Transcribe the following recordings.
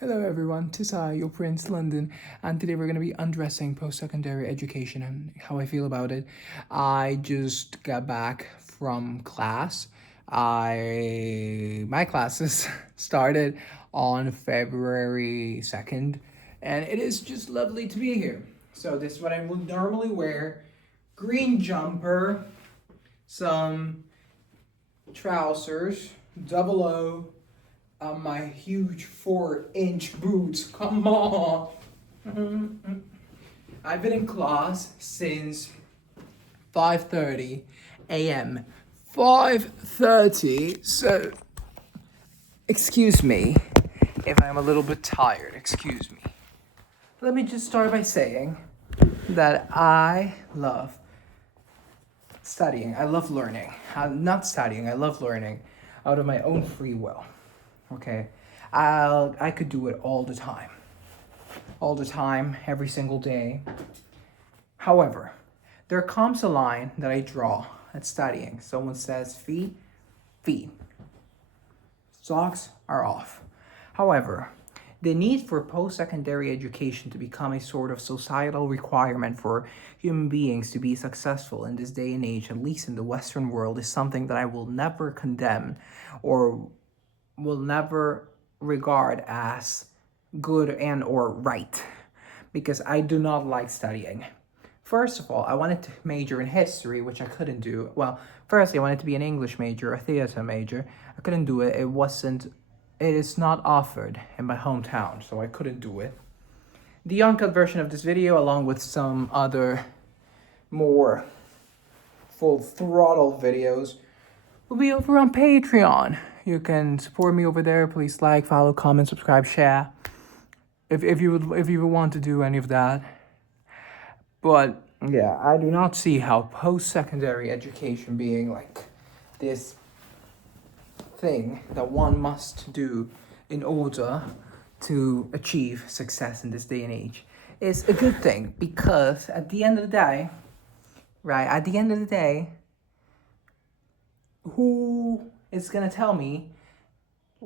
Hello everyone, Tisai, your Prince London, and today we're going to be undressing post-secondary education and how I feel about it. I just got back from class. My classes started on February 2nd, and it is just lovely to be here. So this is what I would normally wear: green jumper, some trousers, double O, my huge 4-inch boots. Come on. I've been in class since 5:30 a.m. 5:30. So, excuse me if I'm a little bit tired. Excuse me. Let me just start by saying that I love studying. I love learning. I'm not studying. I love learning out of my own free will. Okay, I could do it all the time, every single day. However, there comes a line that I draw at studying. Someone says feet, feet. Socks are off. However, the need for post-secondary education to become a sort of societal requirement for human beings to be successful in this day and age, at least in the Western world, is something that I will never condemn or will never regard as good and or right, because I do not like studying. First of all, I wanted to major in history, which I couldn't do. Well, firstly, I wanted to be an English major, a theater major. I couldn't do it. It is not offered in my hometown, so I couldn't do it. The uncut version of this video, along with some other more full throttle videos, will be over on Patreon. You can support me over there. Please like, follow, comment, subscribe, share. If you would want to do any of that. But yeah, I do not see how post-secondary education being like this thing that one must do in order to achieve success in this day and age is a good thing, because at the end of the day, who is gonna tell me,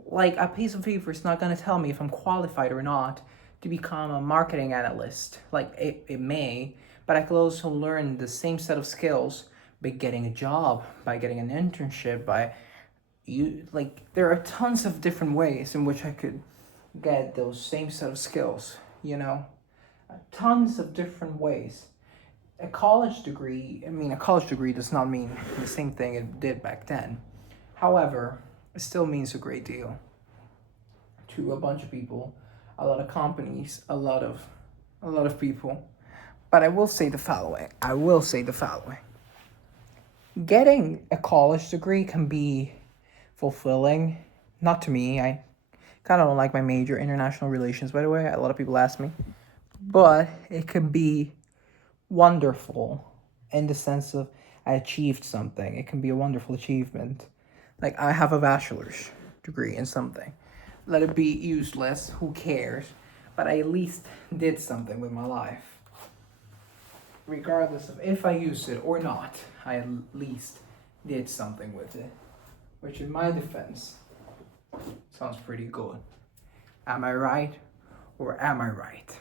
like, a piece of paper is not gonna tell me if I'm qualified or not to become a marketing analyst. Like, it may, but I could also learn the same set of skills by getting a job, by getting an internship, by there are tons of different ways in which I could get those same set of skills, tons of different ways. A college degree does not mean the same thing it did back then. However, it still means a great deal to a bunch of people, a lot of companies, a lot of people. But I will say the following. Getting a college degree can be fulfilling. Not to me. I kind of don't like my major, international relations, by the way. A lot of people ask me. But it can be wonderful in the sense of I achieved something. It can be a wonderful achievement. Like, I have a bachelor's degree in something. Let it be useless, who cares? But I at least did something with my life. Regardless of if I used it or not, I at least did something with it. Which, in my defense, sounds pretty good. Am I right? Or am I right?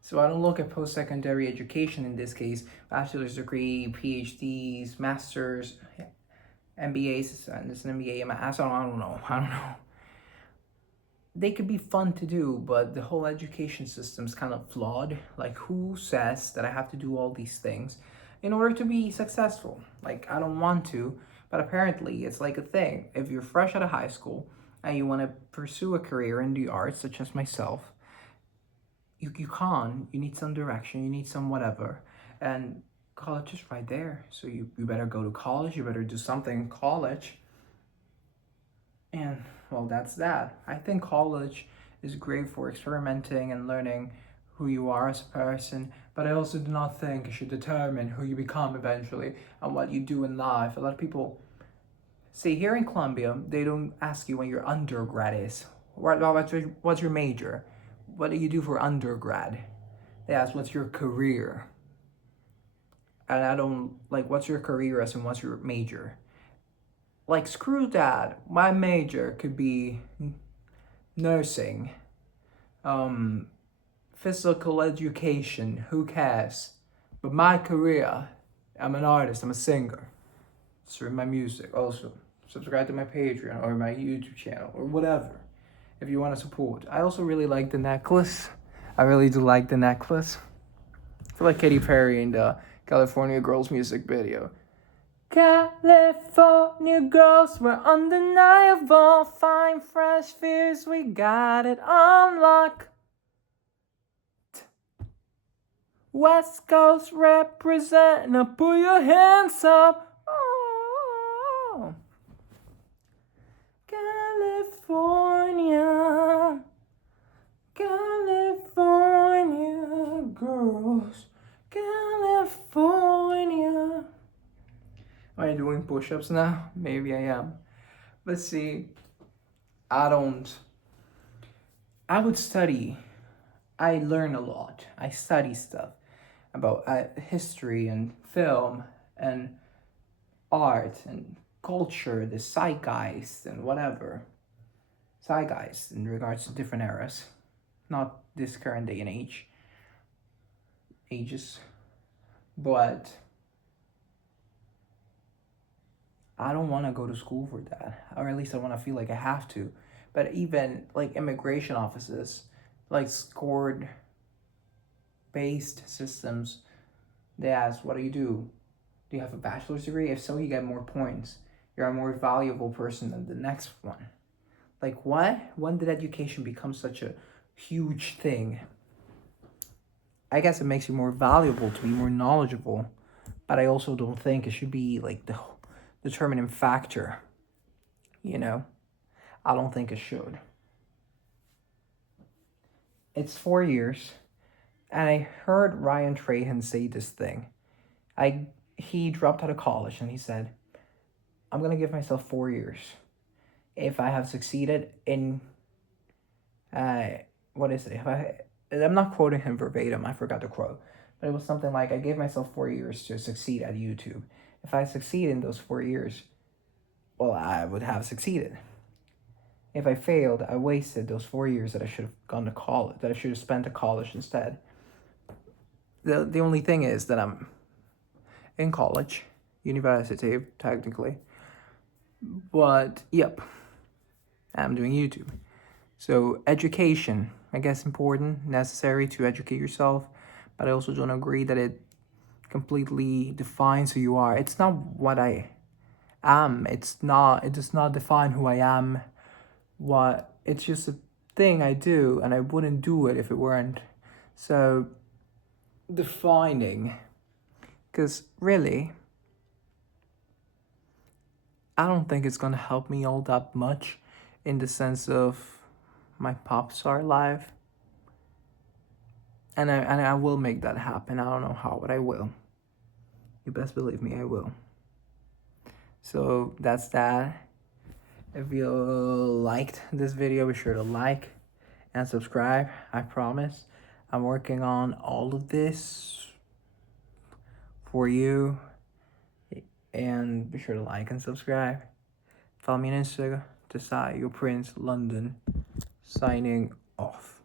So I don't look at post-secondary education in this case, bachelor's degree, PhDs, masters, MBAs, and it's an MBA, I don't know. They could be fun to do, but the whole education system's kind of flawed. Like, who says that I have to do all these things in order to be successful? Like, I don't want to, but apparently it's like a thing. If you're fresh out of high school and you want to pursue a career in the arts, such as myself, you can't. You need some direction, you need some whatever. And college is right there. So you better go to college, you better do something in college. And, well, that's that. I think college is great for experimenting and learning who you are as a person, but I also do not think it should determine who you become eventually and what you do in life. A lot of people say here in Colombia, they don't ask you when your undergrad is. What's your major? What do you do for undergrad? They ask, what's your career? And I don't, like, what's your career as in what's your major? Like, screw that. My major could be nursing, physical education, who cares? But my career, I'm an artist, I'm a singer. Stream my music. Also, subscribe to my Patreon or my YouTube channel or whatever if you want to support. I also really like the necklace. I really do like the necklace. I feel like Katy Perry in the California Girls music video. California girls, we're undeniable. Fine, fresh fierce, we got it on lock. West Coast represent, now put your hands up. Oh. California, California girls, California. Am I doing push-ups now? Maybe I am. But see, I would study. I learn a lot. I study stuff about history and film and art and culture, the zeitgeist and whatever. Zeitgeist in regards to different eras, not this current day and ages. But I don't want to go to school for that, or at least I want to feel like I have to. But even like immigration offices, like scored based systems, they ask, what do you do? Do you have a bachelor's degree? If so, you get more points. You're a more valuable person than the next one. Like what? When did education become such a huge thing? I guess it makes you more valuable to be more knowledgeable, but I also don't think it should be like the determining factor. You know? I don't think it should. It's 4 years, and I heard Ryan Trahan say this thing. He dropped out of college and he said, I'm gonna give myself 4 years. If I have succeeded in what is it? I'm not quoting him verbatim, I forgot the quote. But it was something like, I gave myself 4 years to succeed at YouTube. If I succeed in those 4 years, well, I would have succeeded. If I failed, I wasted those 4 years that I should have gone to college, that I should have spent at college instead. The only thing is that I'm in college, university, technically. But, yep, I'm doing YouTube. So, education, I guess, important, necessary to educate yourself. But I also don't agree that it completely defines who you are. It's not what I am. It does not define who I am. It's just a thing I do, and I wouldn't do it if it weren't so defining. Because really, I don't think it's gonna help me all that much in the sense of my pop star life. And I will make that happen. I don't know how, but I will. You best believe me, I will. So that's that. If you liked this video, be sure to like and subscribe. I promise. I'm working on all of this for you. And be sure to like and subscribe. Follow me on Instagram, Desai, your Prince, London. Signing off.